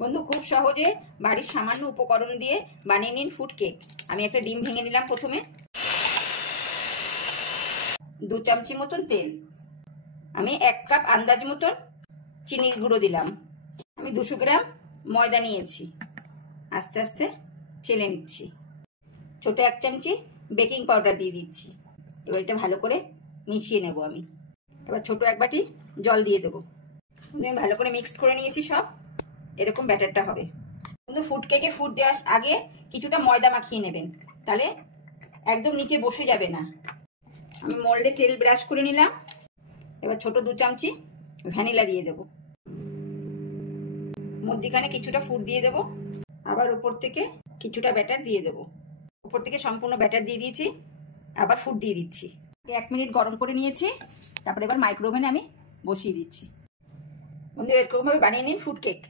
বন্ধু খুব সহজে বাড়ির সামান্য উপকরণ দিয়ে বানিয়ে নিন ফুড কেক। আমি একটা ডিম ভেঙে নিলাম। প্রথমে 2 চামচি মতন তেল, আমি 1 কাপ আন্দাজ মতন চিনির গুঁড়ো দিলাম। আমি 200 গ্রাম ময়দা নিয়েছি, আস্তে আস্তে চেলে নিচ্ছি। ছোট 1 চামচি বেকিং পাউডার দিয়ে দিচ্ছি। এবার এটা ভালো করে মিশিয়ে নেব। আমি এবার ছোট 1 বাটি জল দিয়ে দেবো। আমি ভালো করে মিক্সড করে নিয়েছি সব। এরকম ব্যাটারটা হবে। কিন্তু ফুড কেকে ফুড দেওয়ার আগে কিছুটা ময়দা মাখিয়ে নেবেন, তাহলে একদম নিচে বসে যাবে না। আমি মোল্ডে তেল ব্রাশ করে নিলাম। এবার ছোট 2 চামচি ভ্যানিলা দিয়ে দেবো। মধ্যিখানে কিছুটা ফুড দিয়ে দেবো। আবার উপর থেকে কিছুটা ব্যাটার দিয়ে দেবো। উপর থেকে সম্পূর্ণ ব্যাটার দিয়ে দিয়েছি, আবার ফুড দিয়ে দিচ্ছি। 1 মিনিট গরম করে নিয়েছি। তারপরে এবার মাইক্রোওভেনে আমি বসিয়ে দিচ্ছি। বন্ধু এরকমভাবে বানিয়ে নিন ফুড কেক।